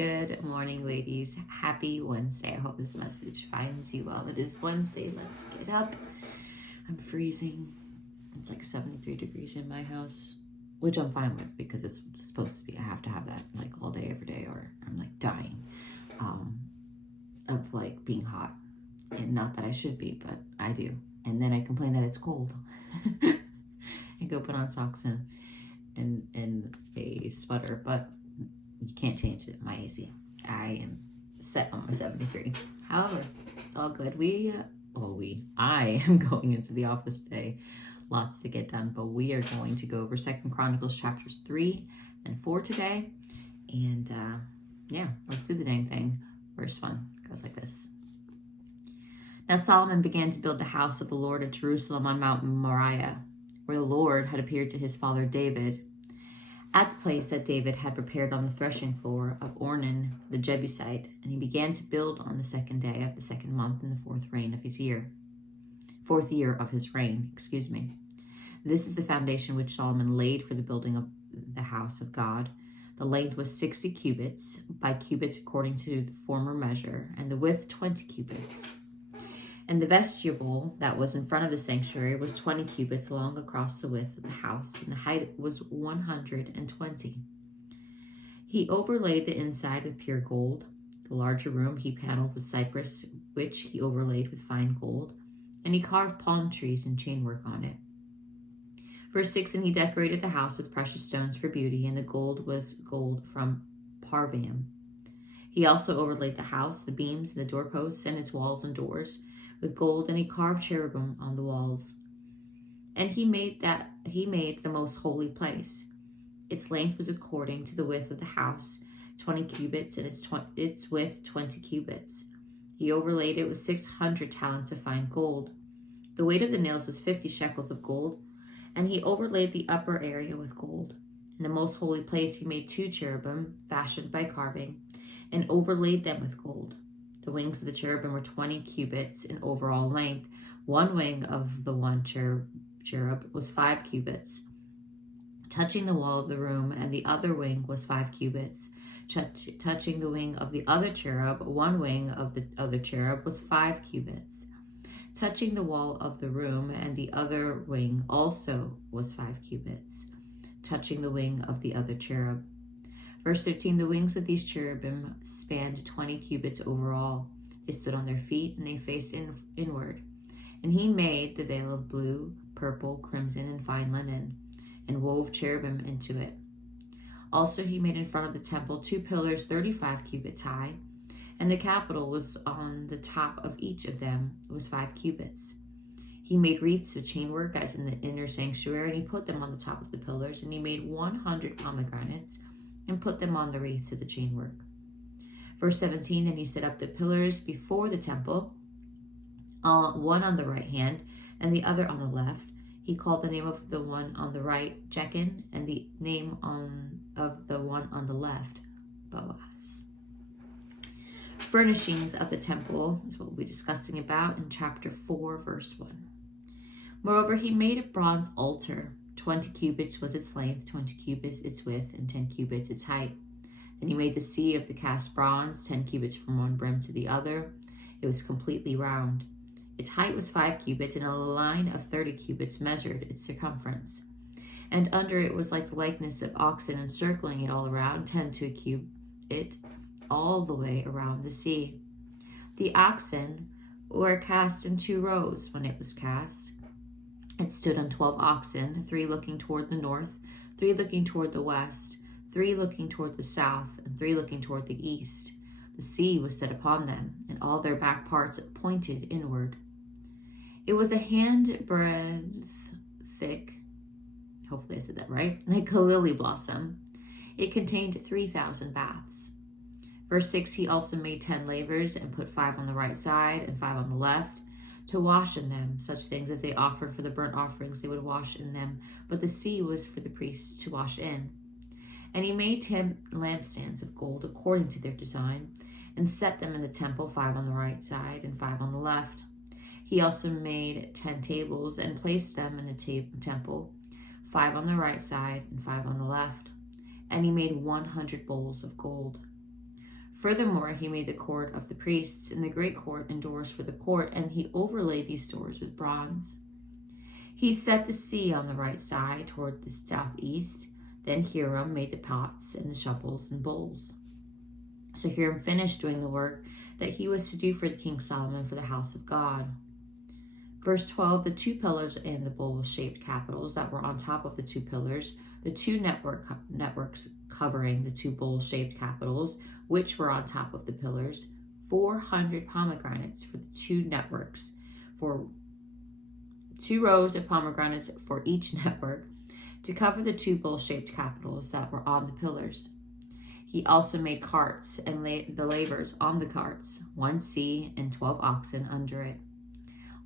Good morning, ladies. Happy Wednesday. I hope this message finds you well. It is Wednesday. Let's get up. I'm freezing. It's like 73 degrees in my house, which I'm fine with because it's supposed to be. I have to have that like all day, every day, or I'm like dying of like being hot. And not that I should be, but I do. And then I complain that it's cold. And go put on socks and a sweater, but you can't change it, my AC. I am set on my 73. However, it's all good. I am going into the office today. Lots to get done, but we are going to go over 2 Chronicles chapters 3 and 4 today. And yeah, let's do the dang thing. Verse 1 goes like this. Now Solomon began to build the house of the Lord at Jerusalem on Mount Moriah, where the Lord had appeared to his father David, at the place that David had prepared on the threshing floor of Ornan the Jebusite, and he began to build on the 2nd day of the 2nd month in the 4th year of his reign. This is the foundation which Solomon laid for the building of the house of God. The length was 60 cubits, by cubits according to the former measure, and the width 20 cubits. And the vestibule that was in front of the sanctuary was 20 cubits long across the width of the house, and the height was 120. He overlaid the inside with pure gold. The larger room he paneled with cypress, which he overlaid with fine gold, and he carved palm trees and chainwork on it. Verse 6, and he decorated the house with precious stones for beauty, and the gold was gold from Parvaim. He also overlaid the house, the beams, and the doorposts, and its walls and doors, with gold, and he carved cherubim on the walls. And he made the most holy place. Its length was according to the width of the house, 20 cubits, and its width 20 cubits. He overlaid it with 600 talents of fine gold. The weight of the nails was 50 shekels of gold, and he overlaid the upper area with gold. In the most holy place he made 2 cherubim, fashioned by carving, and overlaid them with gold. The wings of the cherubim were 20 cubits in overall length. One wing of the one cherub was 5 cubits, touching the wall of the room, and the other wing was 5 cubits, touching the wing of the other cherub. One wing of the other cherub was 5 cubits, touching the wall of the room, and the other wing also was 5 cubits, touching the wing of the other cherub. Verse 13, the wings of these cherubim spanned 20 cubits overall. They stood on their feet, and they faced inward. And he made the veil of blue, purple, crimson, and fine linen, and wove cherubim into it. Also he made in front of the temple 2 pillars 35 cubits high, and the capital was on the top of each of them was 5 cubits. He made wreaths of chainwork as in the inner sanctuary, and he put them on the top of the pillars, and he made 100 pomegranates, and put them on the wreaths of the chainwork. Verse 17, then he set up the pillars before the temple, one on the right hand and the other on the left. He called the name of the one on the right Jechin, and the name of the one on the left Boaz. Furnishings of the temple is what we'll be discussing about in chapter 4, verse 1. Moreover, he made a bronze altar. 20 cubits was its length, 20 cubits its width, and 10 cubits its height. Then he made the sea of the cast bronze, 10 cubits from one brim to the other. It was completely round. Its height was 5 cubits, and a line of 30 cubits measured its circumference. And under it was like the likeness of oxen, encircling it all around, 10 to a cubit, all the way around the sea. The oxen were cast in 2 rows when it was cast. It stood on 12 oxen, 3 looking toward the north, 3 looking toward the west, 3 looking toward the south, and 3 looking toward the east. The sea was set upon them, and all their back parts pointed inward. It was a handbreadth thick, hopefully I said that right, like a lily blossom. It contained 3,000 baths. Verse 6, he also made 10 lavers, and put 5 on the right side and 5 on the left, to wash in them such things as they offered for the burnt offerings. They would wash in them, but the sea was for the priests to wash in. And he made 10 lampstands of gold according to their design, and set them in the temple, 5 on the right side and 5 on the left. He also made 10 tables and placed them in the temple, 5 on the right side and 5 on the left. And he made 100 bowls of gold. Furthermore, he made the court of the priests and the great court and doors for the court, and he overlaid these doors with bronze. He set the sea on the right side toward the southeast. Then Hiram made the pots and the shovels and bowls. So Hiram finished doing the work that he was to do for King Solomon for the house of God. Verse 12, the two pillars and the bowl-shaped capitals that were on top of the two pillars, the two networks covering the two bowl-shaped capitals, which were on top of the pillars, 400 pomegranates for the two networks, for 2 rows of pomegranates for each network, to cover the two bowl-shaped capitals that were on the pillars. He also made carts and the lavers on the carts, 1 sea and 12 oxen under it.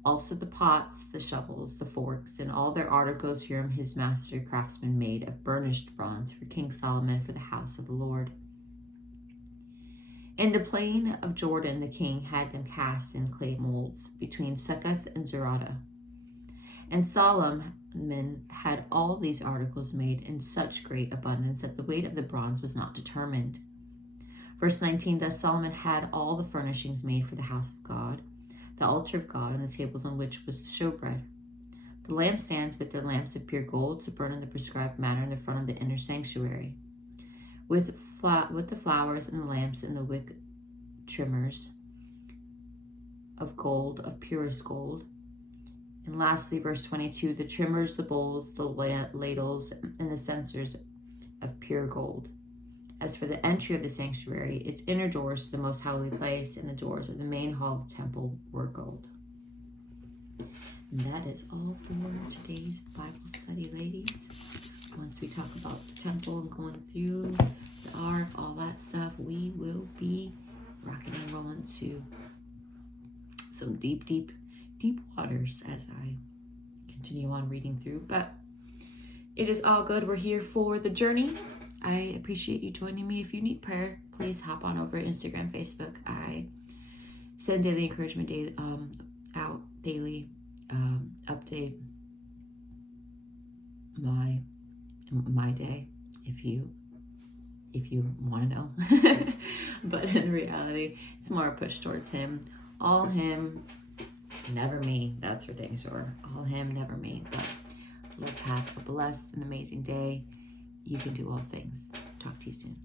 Also the pots, the shovels, the forks, and all their articles Hiram his master craftsman made of burnished bronze for King Solomon for the house of the Lord. In the plain of Jordan the king had them cast in clay molds between Succoth and Zerata. And Solomon had all these articles made in such great abundance that the weight of the bronze was not determined. Verse 19, thus Solomon had all the furnishings made for the house of God, the altar of God, and the tables on which was the showbread. The lampstands with their lamps of pure gold to burn in the prescribed manner in the front of the inner sanctuary, with the flowers and the lamps and the wick trimmers of gold, of purest gold. And lastly, verse 22, the trimmers, the bowls, the ladles, and the censers of pure gold. As for the entry of the sanctuary, its inner doors to the most holy place and the doors of the main hall of the temple were gold. And that is all for today's Bible study, ladies. Once we talk about the temple and going through the ark, all that stuff, we will be rocking and rolling to some deep waters as I continue on reading through. But it is all good. We're here for the journey. I appreciate you joining me. If you need prayer, please hop on over Instagram, Facebook. I send daily encouragement out daily, update my day if you want to know. But in reality, it's more a push towards him. All him, never me. That's for dang sure. All him, never me. But let's have a blessed and amazing day. You can do all things. Talk to you soon.